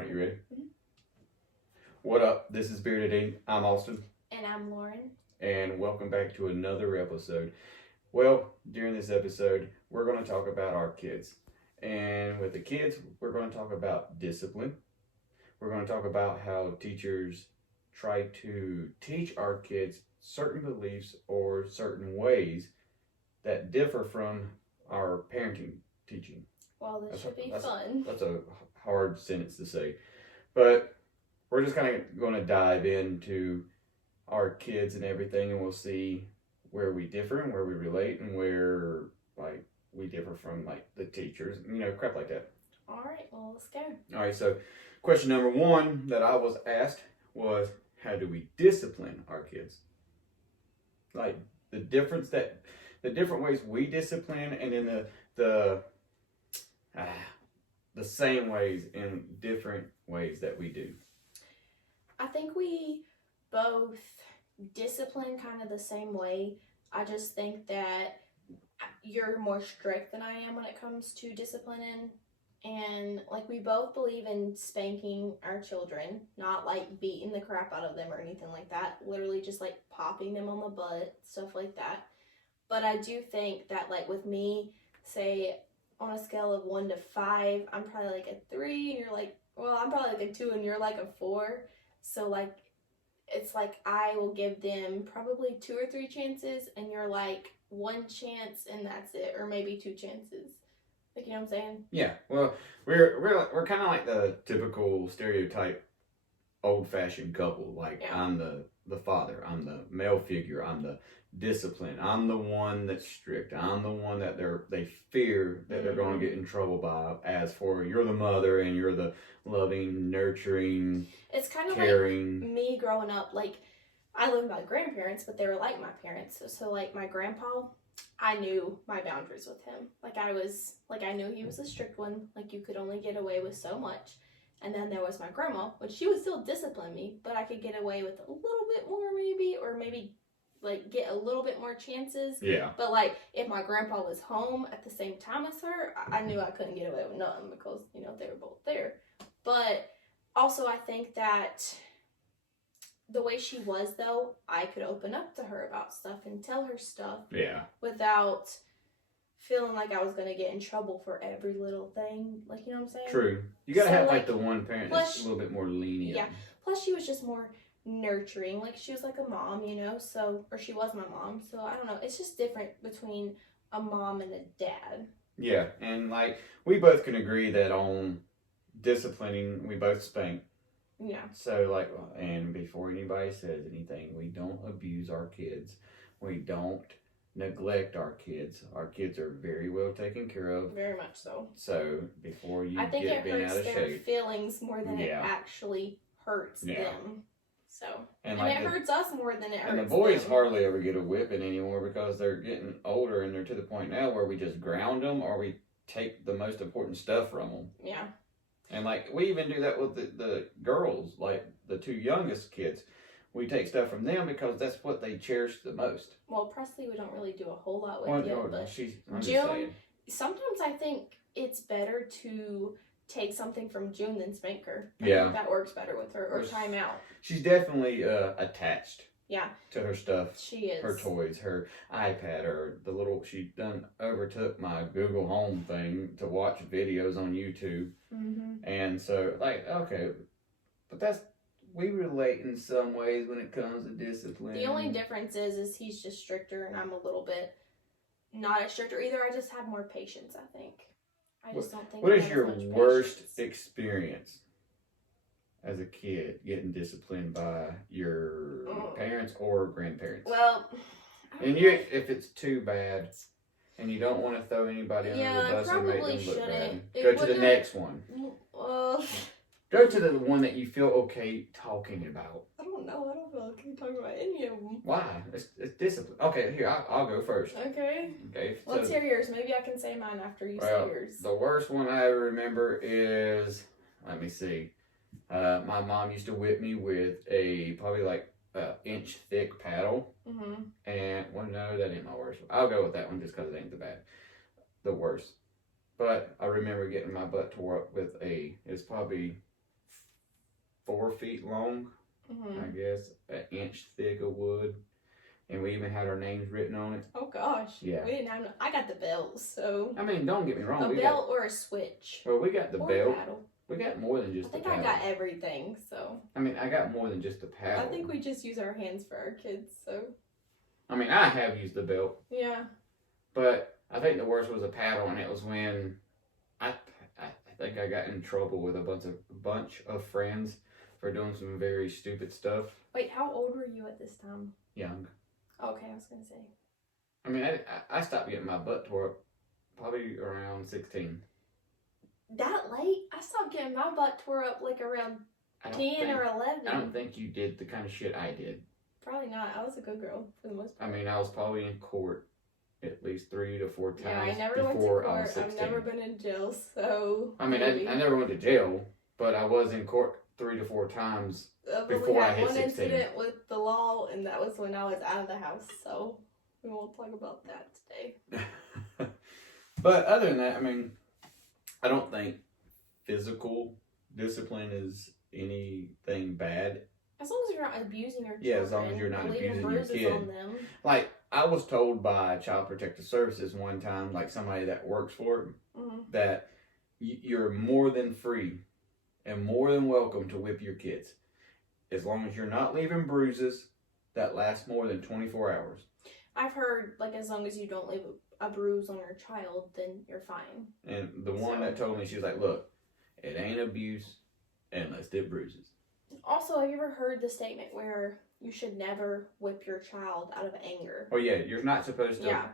All right, you ready? Mm-hmm. What up? This is Bearded Ink. I'm Austin. And I'm Lauren. And welcome back to another episode. Well, during this episode, we're going to talk about our kids. And with the kids, we're going to talk about discipline. We're going to talk about how teachers try to teach our kids certain beliefs or certain ways that differ from our parenting teaching. Well, this should be fun. That's a hard sentence to say. But we're just kind of going to dive into our kids and everything, and we'll see where we differ and where we relate and where like we differ from like the teachers, crap like that. All right, well, let's go. All right, so question number one that I was asked was, how do we discipline our kids? Like the different ways we discipline, and then the same ways in different ways that we do. I think we both discipline kind of the same way. I just think that you're more strict than I am when it comes to disciplining. And like we both believe in spanking our children, not like beating the crap out of them or anything like that. Literally just like popping them on the butt, stuff like that. But I do think that like with me, say on a scale of 1 to 5, I'm probably like a 3 and you're like, well, I'm probably like a 2 and you're like a 4. So like, it's like I will give them probably 2 or 3 chances and you're like 1 chance and that's it, or maybe 2 chances. Like, you know what I'm saying? Yeah. Well, we're kind of like the typical stereotype old-fashioned couple. Like, yeah. I'm the father, I'm the male figure, I'm the discipline, I'm the one that's strict, I'm the one that they fear that they're going to get in trouble by. As for you're the mother and you're the loving, nurturing, it's kind of caring. Like me growing up. Like, I lived with my grandparents, but they were like my parents. So like my grandpa, I knew my boundaries with him. Like I knew he was a strict one. Like you could only get away with so much. And then there was my grandma, which she would still discipline me, but I could get away with a little bit more maybe, or maybe like get a little bit more chances. Yeah. But like if my grandpa was home at the same time as her, I knew I couldn't get away with nothing because, they were both there. But also I think that the way she was though, I could open up to her about stuff and tell her stuff. Yeah. Without feeling like I was going to get in trouble for every little thing. Like, you know what I'm saying? True. You got to have like the one parent that's a little bit more lenient. Yeah. Plus she was just more nurturing. Like she was like a mom, so, or she was my mom. So I don't know. It's just different between a mom and a dad. Yeah. And like we both can agree that on disciplining, we both spank. Yeah. So like, and before anybody says anything, we don't abuse our kids. We don't neglect our kids. Our kids are very well taken care of. Very much so. So before you I think get bent out of shape, it hurts their feelings more than it actually hurts them. So and it hurts us more than it hurts them. And the boys hardly ever get a whipping anymore because they're getting older and they're to the point now where we just ground them or we take the most important stuff from them. Yeah. And like we even do that with the girls, like the 2 youngest kids. We take stuff from them because that's what they cherish the most. Well, Presley, we don't really do a whole lot with yet, but June, sometimes I think it's better to take something from June than spank her. I think that works better with her, or time out. She's definitely attached. Yeah. To her stuff. She is. Her toys, her iPad, or she done overtook my Google Home thing to watch videos on YouTube. Mm-hmm. And so, like, okay, but we relate in some ways when it comes to discipline. The only difference is he's just stricter and I'm a little bit not as stricter either. I just have more patience, I think. I just don't think. What is your worst experience as a kid getting disciplined by your parents or grandparents? Well, if it's too bad and you don't want to throw anybody under the bus and make them look bad, go to the next one. Go to the one that you feel okay talking about. I don't know. I don't feel okay talking about any of them. Why? It's discipline. Okay, here, I'll go first. Okay. Okay. Let's hear yours. Maybe I can say mine after you say yours. The worst one I ever remember is, let me see. My mom used to whip me with a probably like inch thick paddle. Mm-hmm. And, well, no, that ain't my worst. I'll go with that one just because it ain't the worst. But I remember getting my butt tore up with it's probably 4 feet long, Mm-hmm. I guess, an inch thick of wood. And we even had our names written on it. Oh gosh. Yeah. We didn't have. I got the belt, so. I mean, don't get me wrong. A belt or a switch. Well, we got the or belt. A paddle. We got more than just I think the paddle. I got everything, so. I mean, I got more than just the paddle. I think we just use our hands for our kids, so. I mean, I have used the belt. Yeah. But I think the worst was a paddle, and it was when I think I got in trouble with a bunch of friends for doing some very stupid stuff. Wait, how old were you at this time? Young. Okay, I was gonna say. I mean, I stopped getting my butt tore up probably around 16. That late? I stopped getting my butt tore up like around 10 or 11. I don't think you did the kind of shit I did. Probably not. I was a good girl for the most part. I mean, I was probably in court at least 3 to 4 times. Yeah, I never went to before I court. was 16. I've never been in jail, so. I mean, I never went to jail, but I was in court 3 to 4 times before I hit 16. One incident with the law, and that was when I was out of the house, so we won't talk about that today. But other than that, I mean, I don't think physical discipline is anything bad. As long as you're not abusing your children. Yeah, as long as you're not abusing your kid. On them. Like, I was told by Child Protective Services one time, like somebody that works for it, that you're more than free and more than welcome to whip your kids. As long as you're not leaving bruises that last more than 24 hours. I've heard, like, as long as you don't leave a bruise on your child, then you're fine. And the one that told me, she was like, look, it ain't abuse unless it bruises. Also, have you ever heard the statement where you should never whip your child out of anger? Oh, yeah, you're not supposed to,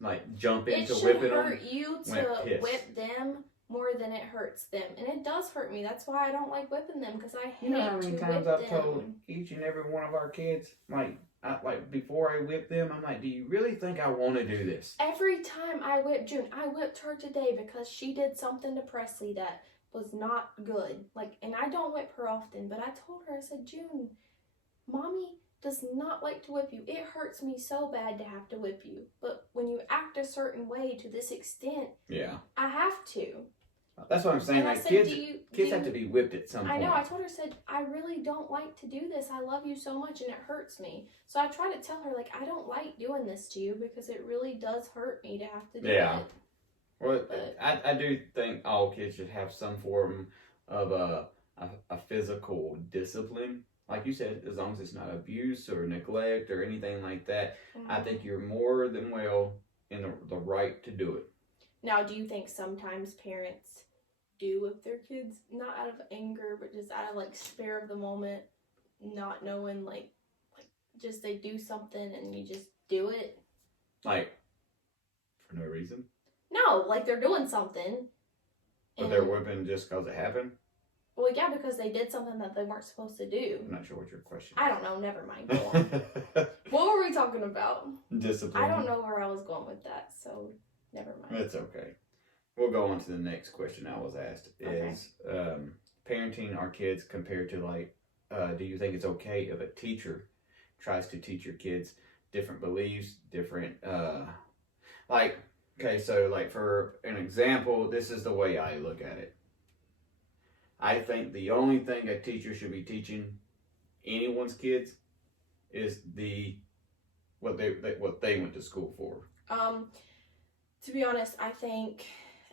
like, jump into whipping them. It should hurt you to whip them more than it hurts them. And it does hurt me. That's why I don't like whipping them, because I hate to whip them. You know how many times I've told each and every one of our kids, like before I whip them, I'm like, do you really think I want to do this? Every time I whip June, I whipped her today because she did something to Presley that was not good. Like, and I don't whip her often, but I told her, I said, June, Mommy does not like to whip you. It hurts me so bad to have to whip you. But when you act a certain way to this extent, I have to. That's what I'm saying. And like, said, kids have to be whipped at some point. I know. I told her, said, I really don't like to do this. I love you so much and it hurts me. So I try to tell her, like, I don't like doing this to you because it really does hurt me to have to do it. Well, I do think all kids should have some form of a physical discipline. Like you said, as long as it's not abuse or neglect or anything like that, I think you're more than well in the right to do it. Now, do you think sometimes parents do whip their kids, not out of anger, but just out of, like, spare of the moment, not knowing, like just they do something and you just do it? Like, for no reason? No, like they're doing something. But they're whipping just because it happened? Well, yeah, because they did something that they weren't supposed to do. I'm not sure what your question is. I don't know. Never mind. Go on. What were we talking about? Discipline. I don't know where I was going with that, so never mind. That's okay. We'll go on to the next question I was asked. Is parenting our kids compared to, like, do you think it's okay if a teacher tries to teach your kids different beliefs, different, okay, so, like, for an example, this is the way I look at it. I think the only thing a teacher should be teaching anyone's kids is what they went to school for. To be honest, I think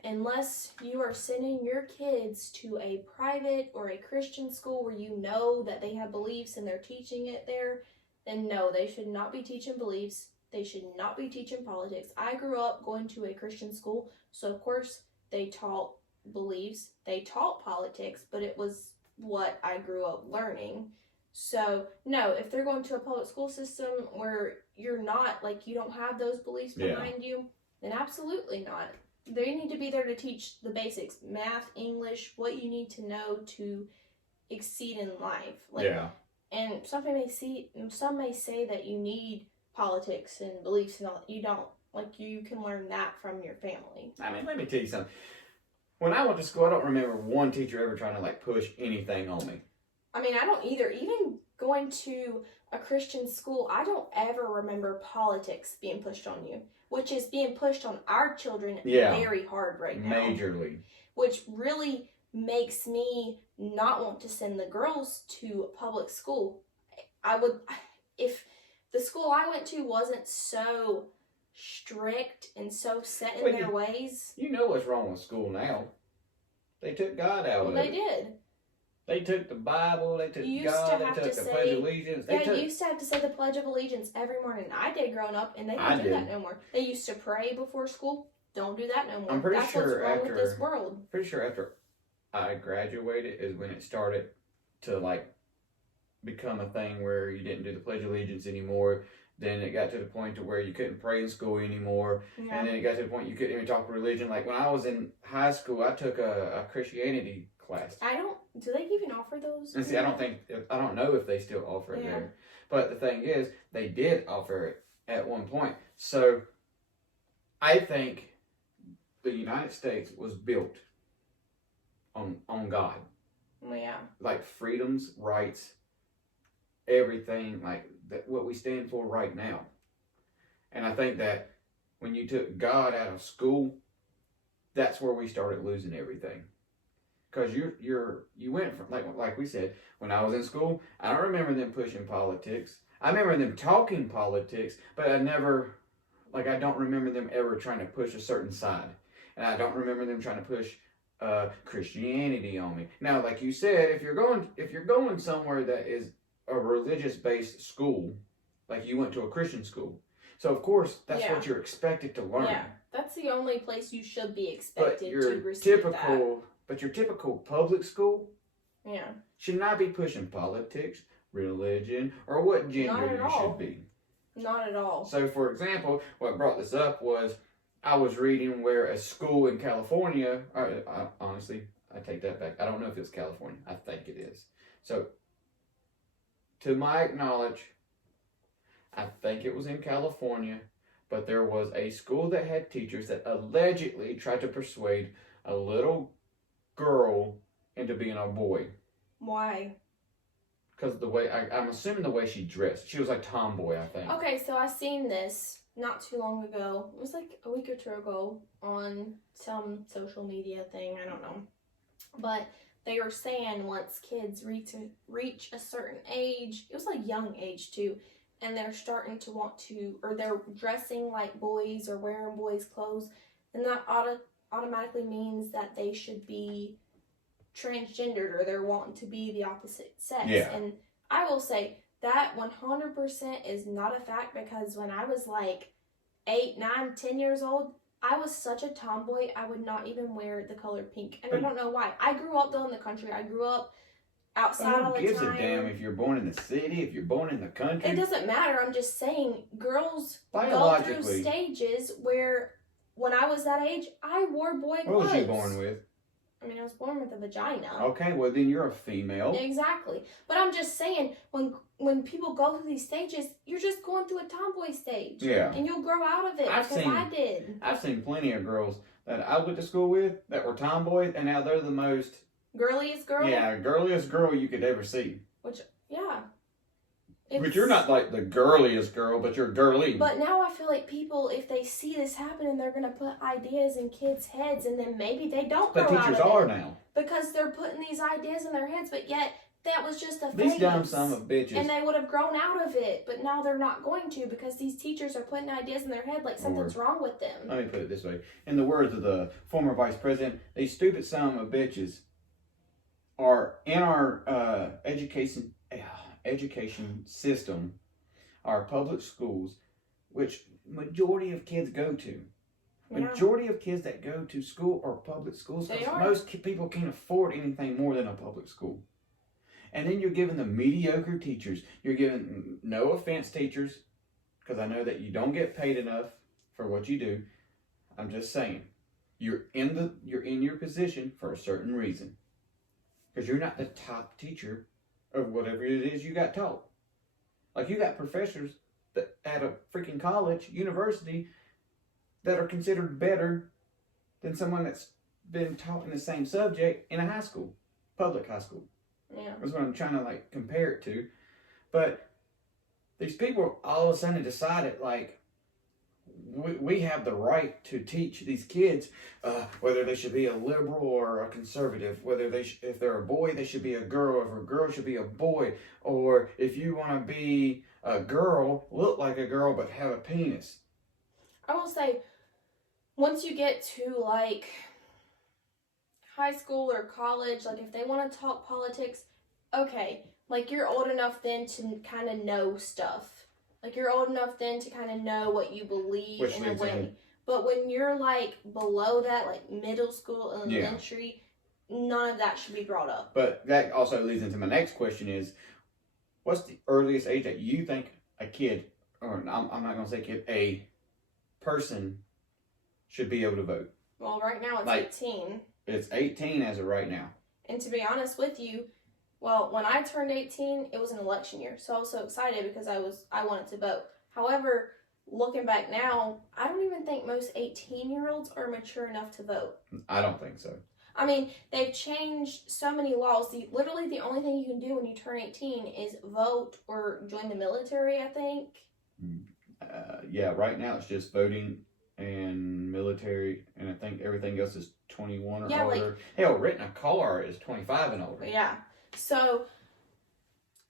unless you are sending your kids to a private or a Christian school where you know that they have beliefs and they're teaching it there, then no, they should not be teaching beliefs. They should not be teaching politics. I grew up going to a Christian school, so of course they taught beliefs, they taught politics, but it was what I grew up learning. So no, if they're going to a public school system where you're not, like, you don't have those beliefs behind you, then absolutely not. They need to be there to teach the basics, math, English, what you need to know to exceed in life. And some may say that you need politics and beliefs and all. You don't. Like, you can learn that from your family. I mean, let me tell you something. When I went to school, I don't remember one teacher ever trying to, like, push anything on me. I mean, I don't either. Even going to a Christian school, I don't ever remember politics being pushed on you, which is being pushed on our children very hard right now. Majorly. Which really makes me not want to send the girls to public school. If the school I went to wasn't so strict and so set in their ways. You know what's wrong with school now. They took God out of it. They did. They took the Bible, they took God, they took the Pledge of Allegiance. You used to have to say the Pledge of Allegiance every morning. I did growing up, and they don't do that no more. They used to pray before school. Don't do that no more. I'm pretty That's sure what's wrong with this world. Pretty sure after I graduated is when it started to like become a thing where you didn't do the Pledge of Allegiance anymore. Then it got to the point to where you couldn't pray in school anymore. Yeah. And then it got to the point you couldn't even talk religion. Like when I was in high school, I took a Christianity class. Do they even offer those? And see, I don't know if they still offer it there. But the thing is, they did offer it at one point. So I think the United States was built on God. Well, yeah. Like freedoms, rights, everything, like that, what we stand for right now. And I think that when you took God out of school, that's where we started losing everything. Because you went from, like we said, when I was in school, I don't remember them pushing politics. I remember them talking politics, but I don't remember them ever trying to push a certain side. And I don't remember them trying to push Christianity on me. Now, like you said, if you're going somewhere that is a religious-based school, like you went to a Christian school, so of course that's what you're expected to learn. Yeah, that's the only place you should be expected to receive that. But your typical public school, yeah, should not be pushing politics, religion, or what gender you should be. Not at all. So, for example, what brought this up was I was reading where a school in California, honestly, I take that back. I don't know if it's California. I think it is. So, to my knowledge, I think it was in California, but there was a school that had teachers that allegedly tried to persuade a little girl into being a boy. Why? Because the way, I'm assuming the way she dressed. She was like tomboy, I think. Okay, so I seen this not too long ago. It was like a week or two ago on some social media thing. I don't know. But they were saying once kids reach a certain age, it was like young age too, and they're starting to want to, or they're dressing like boys or wearing boys' clothes, and that automatically means that they should be transgendered or they're wanting to be the opposite sex. Yeah. And I will say that 100% is not a fact, because when I was like 8, 9, 10 years old, I was such a tomboy, I would not even wear the color pink. And I don't know why. I grew up though in the country. I grew up outside all the time. Who gives a damn if you're born in the city, if you're born in the country? It doesn't matter. I'm just saying girls go through stages where when I was that age, I wore boy clothes. What was you born with? I mean, I was born with a vagina. Okay, well then you're a female. Exactly. But I'm just saying, when people go through these stages, you're just going through a tomboy stage. Yeah. And you'll grow out of it, I did. I've seen plenty of girls that I went to school with that were tomboys, and now they're the most... Girliest girl? Yeah, girliest girl you could ever see. Yeah. But you're not like the girliest girl, but you're girly. But now I feel like people, if they see this happening, they're going to put ideas in kids' heads, and then maybe they don't grow out of it. But teachers are now. Because they're putting these ideas in their heads, but yet that was just a phase. These dumb son of bitches. And they would have grown out of it, but now they're not going to, because these teachers are putting ideas in their head like something's wrong with them. Let me put it this way. In the words of the former vice president, these stupid son of bitches are in our education system, our public schools, which majority of kids go to. Yeah. Majority of kids that go to school are public schools. Most people can't afford anything more than a public school. And then you're giving them mediocre teachers. You're giving, no offense teachers, because I know that you don't get paid enough for what you do. I'm just saying, you're in your position for a certain reason. Because you're not the top teacher of whatever it is you got taught. Like you got professors that at a freaking college, university, that are considered better than someone that's been taught in the same subject in a high school, public high school. Yeah. That's what I'm trying to like compare it to. But these people all of a sudden decided like, we have the right to teach these kids whether they should be a liberal or a conservative, whether if they're a boy, they should be a girl, if a girl should be a boy, or if you want to be a girl, look like a girl but have a penis. I will say, once you get to like high school or college, like if they want to talk politics, okay, like you're old enough then to kind of know stuff. Like you're old enough then to kind of know what you believe Which in a leads way. But when you're like below that, like middle school, elementary, none of that should be brought up. But that also leads into my next question is, what's the earliest age that you think a kid, or I'm not going to say kid, a person should be able to vote? Well, right now it's Like, 18. It's 18 as of right now. And to be honest with you, well, when I turned 18, it was an election year. So I was so excited because I wanted to vote. However, looking back now, I don't even think most 18-year-olds are mature enough to vote. I don't think so. I mean, they've changed so many laws. Literally the only thing you can do when you turn 18 is vote or join the military, I think. Yeah, right now it's just voting and military, and I think everything else is 21 or older. Like, hell, renting a car is 25 and older. Yeah. So,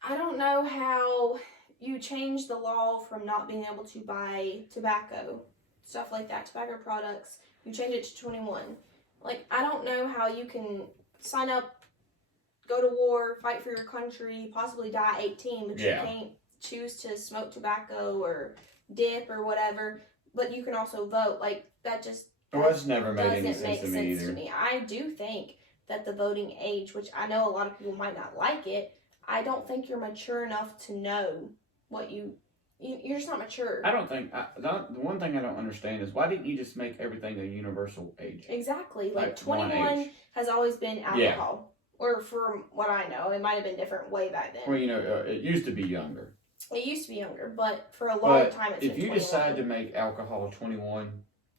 I don't know how you change the law from not being able to buy tobacco, stuff like that, tobacco products. You change it to 21. Like, I don't know how you can sign up, go to war, fight for your country, possibly die 18, but you can't choose to smoke tobacco or dip or whatever, but you can also vote. Like, that just it's never made any doesn't make sense to me either. To me. I do think that the voting age, which I know a lot of people might not like it, I don't think you're mature enough to know what you're just not mature. I don't think, the one thing I don't understand is, why didn't you just make everything a universal age? Exactly. Like 21 has always been alcohol. Or from what I know, it might have been different way back then. Well, it used to be younger. It used to be younger, but for a long time it's been 21. If you decide to make alcohol 21,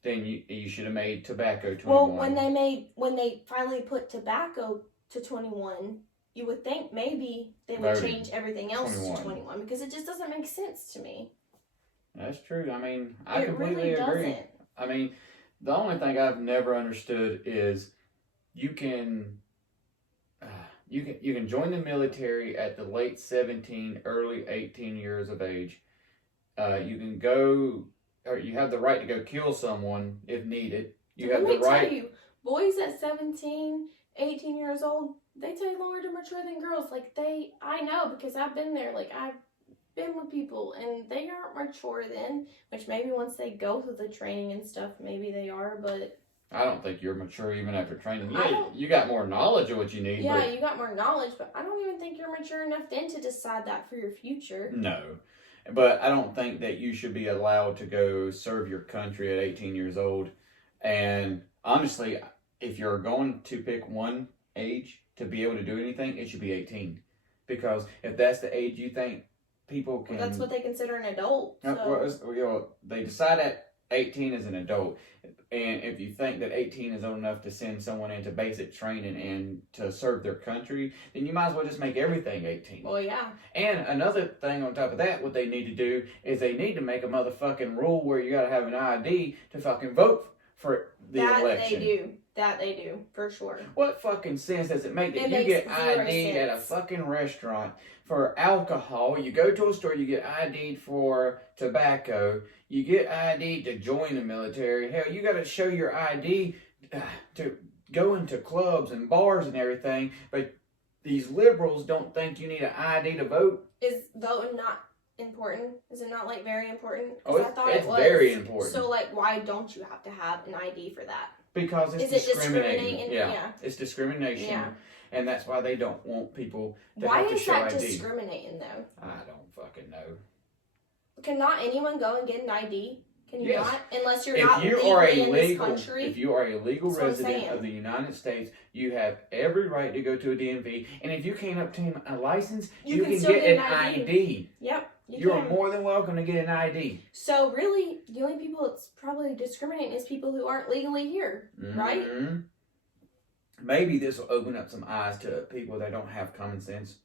then you should have made tobacco 21. Well, when they finally put tobacco to 21, you would think maybe they would change everything else 21. To 21 because it just doesn't make sense to me. That's true. I mean, I completely really agree. Doesn't. I mean, the only thing I've never understood is you can join the military at the late 17, early 18 years of age. You can go, or you have the right to go kill someone if needed. Let me tell you, boys at 17, 18 years old, they take longer to mature than girls. Like, I know because I've been there. Like, I've been with people and they aren't mature then, which maybe once they go through the training and stuff, maybe they are, but I don't think you're mature even after training. Yeah, you got more knowledge of what you need. Yeah, you got more knowledge, but I don't even think you're mature enough then to decide that for your future. No. But I don't think that you should be allowed to go serve your country at 18 years old. And honestly, if you're going to pick one age to be able to do anything, it should be 18. Because if that's the age you think people can... Well, that's what they consider an adult. So. They decide at 18 as an adult. And if you think that 18 is old enough to send someone into basic training and to serve their country, then you might as well just make everything 18. Well, yeah. And another thing on top of that, what they need to do is they need to make a motherfucking rule where you gotta have an ID to fucking vote for the election. That they do, for sure. What fucking sense does it make that you get ID'd at a fucking restaurant for alcohol? You go to a store, you get ID'd for tobacco, you get ID'd to join the military. Hell, you gotta show your ID to go into clubs and bars and everything, but these liberals don't think you need an ID to vote. Is voting not important? Is it not, like, very important? Oh, I thought it was very important. So, like, why don't you have to have an ID for that? Because it's discriminating. Yeah, it's discrimination. Yeah. And that's why they don't want people to why have to show ID. Why is that discriminating, though? I don't fucking know. Can not anyone go and get an ID? Can you not? Unless you're if not you legally in this country. If you are a legal resident of the United States, you have every right to go to a DMV. And if you can't obtain a license, you can get an ID. Yep. You're more than welcome to get an ID. So really, the only people it's probably discriminating is people who aren't legally here, right? Maybe this will open up some eyes to people that don't have common sense.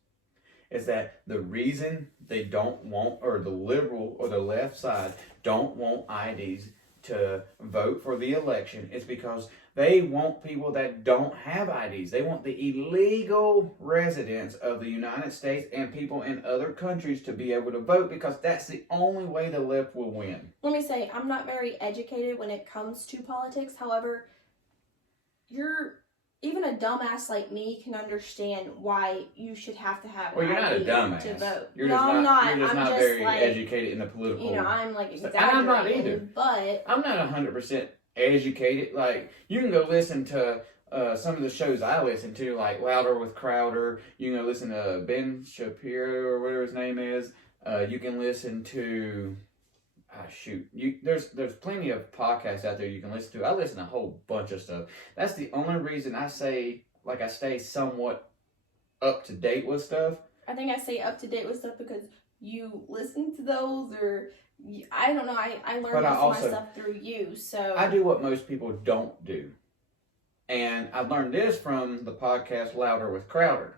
is that the reason they don't want, or the liberal or the left side don't want IDs to vote for the election is because they want people that don't have IDs. They want the illegal residents of the United States and people in other countries to be able to vote because that's the only way the left will win. Let me say, I'm not very educated when it comes to politics. However, even a dumbass like me can understand why you should have to have Well, you're not a ID dumbass. to vote. You're no, just I'm not. You're just I'm not just very like, educated in the political. You know, I'm like And exaggerating. I'm not either. But I'm not 100% educated. Like, you can go listen to some of the shows I listen to, like Louder with Crowder. You can go listen to Ben Shapiro or whatever his name is. You can listen to there's plenty of podcasts out there you can listen to. I listen to a whole bunch of stuff. That's the only reason I say, like, I stay somewhat up to date with stuff. I think I stay up to date with stuff because you listen to those, or I don't know. I learned most of my stuff through you. So I do what most people don't do, and I learned this from the podcast Louder with Crowder.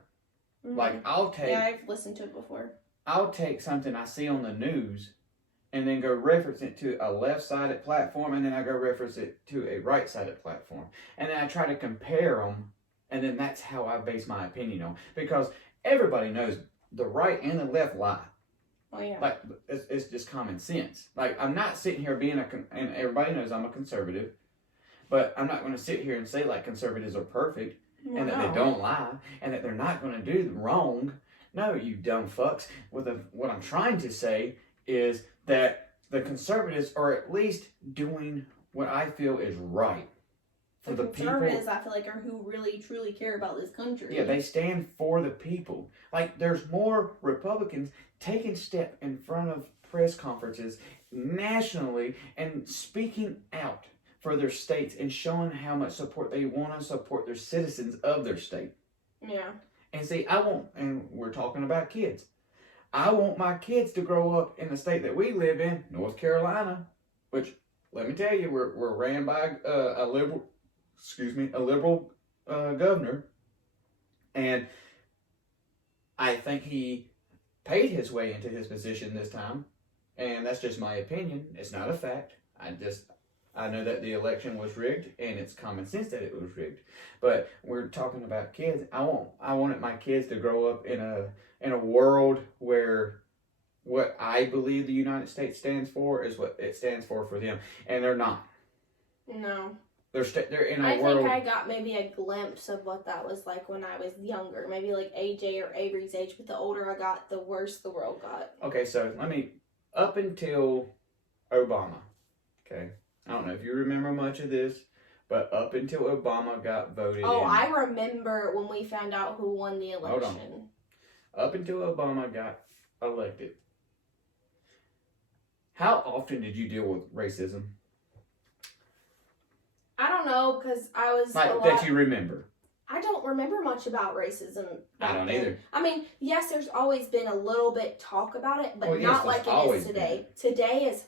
Mm-hmm. Like, I've listened to it before. I'll take something I see on the news and then go reference it to a left-sided platform, and then I go reference it to a right-sided platform. And then I try to compare them, and then that's how I base my opinion on. Because everybody knows the right and the left lie. Oh, yeah. Like, it's just common sense. Like, I'm not sitting here and everybody knows I'm a conservative, but I'm not going to sit here and say, like, conservatives are perfect, and that they don't lie, and that they're not going to do wrong. No, you dumb fucks. What I'm trying to say is that the conservatives are at least doing what I feel is right for the people. Conservatives, I feel like, are who really truly care about this country. Yeah, they stand for the people. Like, there's more Republicans taking step in front of press conferences nationally and speaking out for their states and showing how much support they want to support their citizens of their state. Yeah. And see, and we're talking about kids. I want my kids to grow up in the state that we live in, North Carolina, which, let me tell you, we're ran by a liberal governor, and I think he paid his way into his position this time, and that's just my opinion. It's not a fact. I know that the election was rigged, and it's common sense that it was rigged. But we're talking about kids. I wanted my kids to grow up in a world where what I believe the United States stands for is what it stands for them, and they're not. No. They're in a world. I think I got maybe a glimpse of what that was like when I was younger, maybe like AJ or Avery's age. But the older I got, the worse the world got. Okay, so up until Obama, okay. I don't know if you remember much of this, but up until Obama got voted in. I remember when we found out who won the election. Hold on. Up until Obama got elected, how often did you deal with racism? I don't know, because I was that you remember. I don't remember much about racism. I don't either. I mean, yes, there's always been a little bit talk about it, but not like it is today. Today is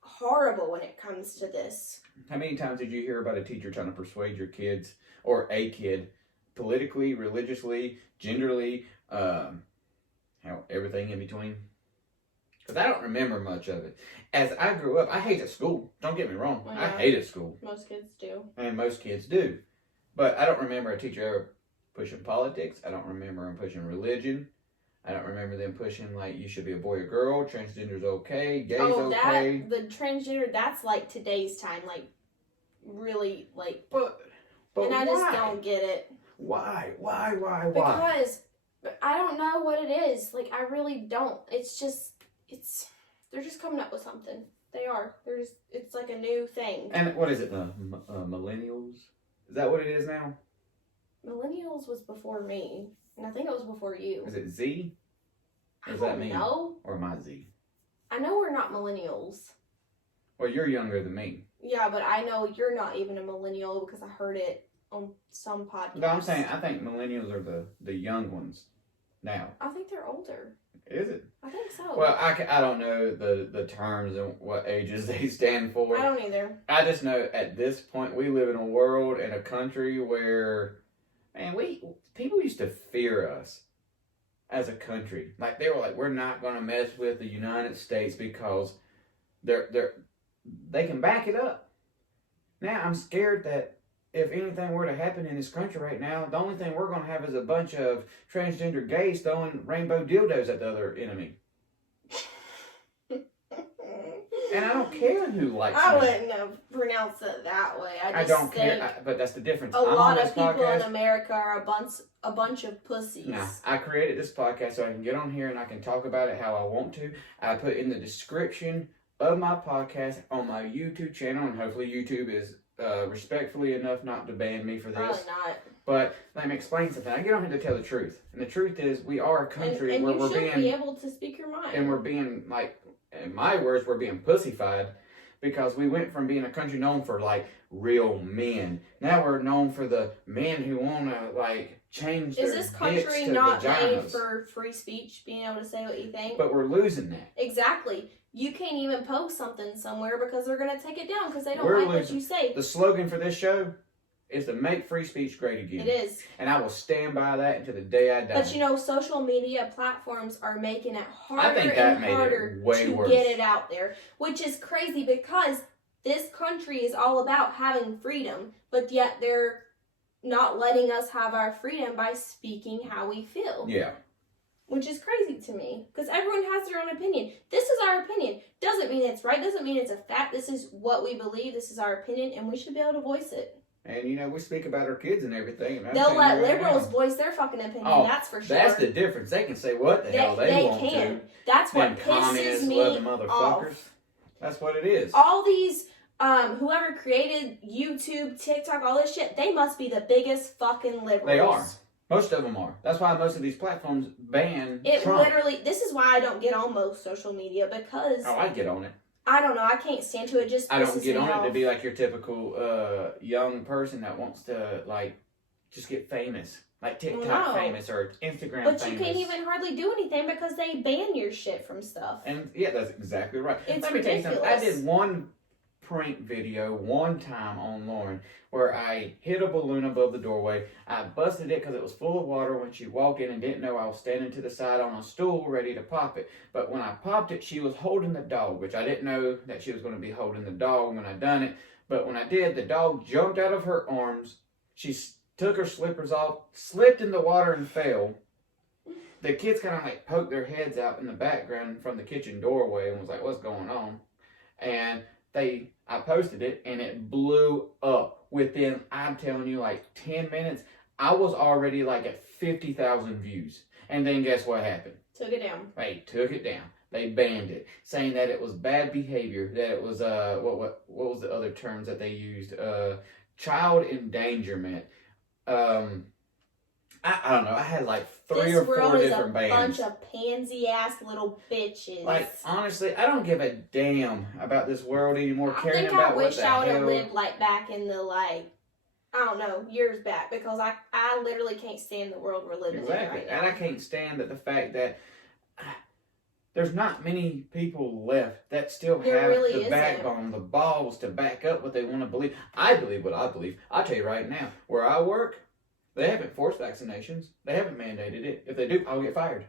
horrible when it comes to this. How many times did you hear about a teacher trying to persuade your kids, or a kid, politically, religiously, genderly, everything in between? Because I don't remember much of it. As I grew up, I hated school. Don't get me wrong. Well, I hated school. Most kids do. And most kids do. But I don't remember a teacher ever pushing politics. I don't remember them pushing religion. I don't remember them pushing, like, you should be a boy or girl, transgender's okay, gay's okay. The transgender, that's like today's time, like, really, like. But and I why? just don't get it. Why? Because I don't know what it is. Like, I really don't. They're just coming up with something. They are. It's like a new thing. And what is it, the millennials? Is that what it is now? Millennials was before me. And I think it was before you. Is it Z? What does that mean? I don't know. Or am I Z? I know we're not millennials. Well, you're younger than me. Yeah, but I know you're not even a millennial because I heard it on some podcast. No, I'm saying I think millennials are the young ones now. I think they're older. Is it? I think so. Well, I don't know the terms and what ages they stand for. I don't either. I just know at this point we live in a world and a country where, man, people used to fear us. as a country. Like, they were like, we're not going to mess with the United States because they can back it up. Now, I'm scared that if anything were to happen in this country right now, the only thing we're going to have is a bunch of transgender gays throwing rainbow dildos at the other enemy. And I don't care who likes I me. wouldn't have pronounced it that way. I don't think care, but that's the difference. A lot of people in America are a bunch of pussies. Nah, I created this podcast so I can get on here and I can talk about it how I want to. I put in the description of my podcast on my YouTube channel, and hopefully YouTube is respectfully enough not to ban me for this. Probably not. But let me explain something. I get on here to tell the truth, and the truth is we are a country where we're being... And you should be able to speak your mind. And we're being, like, in my words, we're being pussified because we went from being a country known for, like, real men. Now we're known for the men who want to, like, change their dicks to vaginas. Is this country not made for free speech, being able to say what you think? But we're losing that. Exactly. You can't even post something somewhere because they're going to take it down because they don't like what you say. The slogan for this show is to make free speech great again. It is. And I will stand by that until the day I die. But you know, social media platforms are making it harder and harder to get it out there, which is crazy because this country is all about having freedom, but yet they're not letting us have our freedom by speaking how we feel. Yeah. Which is crazy to me because everyone has their own opinion. This is our opinion. Doesn't mean it's right. Doesn't mean it's a fact. This is what we believe. This is our opinion, and we should be able to voice it. And, you know, we speak about our kids and everything. And they'll let liberals voice their fucking opinion, that's for sure. That's the difference. They can say what the hell they want to. That's what pisses me off. That's what it is. All these, whoever created YouTube, TikTok, all this shit, they must be the biggest fucking liberals. They are. Most of them are. That's why most of these platforms ban Trump. Literally, this is why I don't get on most social media because... Oh, I get on it. I don't know. I can't stand to it. Just I don't get on it to be like your typical young person that wants to like just get famous, like TikTok famous or Instagram famous. But you can't even hardly do anything because they ban your shit from stuff. And yeah, that's exactly right. Let me tell you something. I did one prank video one time on Lauren where I hit a balloon above the doorway. I busted it because it was full of water when she walked in and didn't know I was standing to the side on a stool ready to pop it. But when I popped it, she was holding the dog, which I didn't know that she was going to be holding the dog when I done it. But when I did, the dog jumped out of her arms. She took her slippers off, slipped in the water and fell. The kids kind of like poked their heads out in the background from the kitchen doorway and was like, what's going on? And I posted it and it blew up within, I'm telling you, like 10 minutes. I was already like at 50,000 views. And then guess what happened? Took it down. They took it down. They banned it, saying that it was bad behavior, that it was, what was the other terms that they used? Child endangerment. I don't know. I had like three or four different bands. This world is a bunch of pansy-ass little bitches. Like, honestly, I don't give a damn about this world anymore. I wish I would have lived, like, back in the, like, I don't know, years back. Because I literally can't stand the world we're living in right now. And I can't stand the fact that there's not many people left that still have the backbone, the balls to back up what they want to believe. I believe what I believe. I'll tell you right now, where I work, they haven't forced vaccinations. They haven't mandated it. If they do, I'll get fired.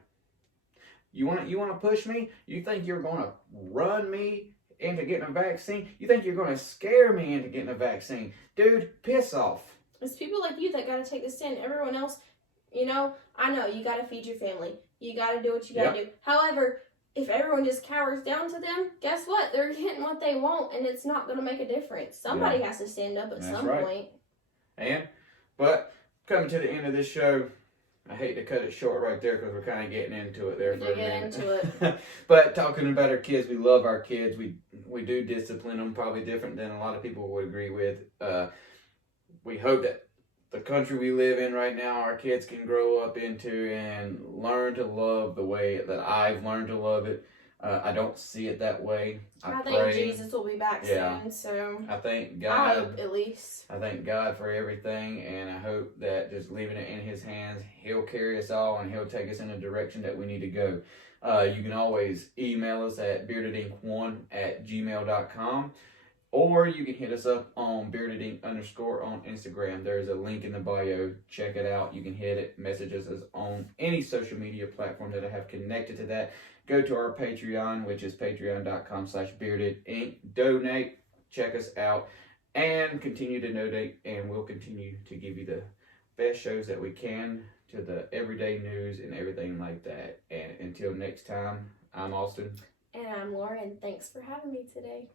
You want to push me? You think you're going to run me into getting a vaccine? You think you're going to scare me into getting a vaccine? Dude, piss off. It's people like you that got to take the stand. Everyone else, you know, I know you got to feed your family. You got to do what you got to do. However, if everyone just cowers down to them, guess what? They're getting what they want, and it's not going to make a difference. Somebody has to stand up at some point. But coming to the end of this show, I hate to cut it short right there because we're kind of getting into it there for a minute. But talking about our kids, we love our kids. We do discipline them, probably different than a lot of people would agree with. We hope that the country we live in right now, our kids can grow up into and learn to love the way that I've learned to love it. I don't see it that way. I think Jesus will be back soon, so I thank God. I hope, at least. I thank God for everything, and I hope that just leaving it in His hands, He'll carry us all, and He'll take us in the direction that we need to go. You can always email us at beardedink1@gmail.com. Or you can hit us up on Bearded Ink _ on Instagram. There's a link in the bio. Check it out. You can hit it. Message us on any social media platform that I have connected to that. Go to our Patreon, which is patreon.com/beardedink. Donate. Check us out. And continue to donate. And we'll continue to give you the best shows that we can to the everyday news and everything like that. And until next time, I'm Austin. And I'm Lauren. Thanks for having me today.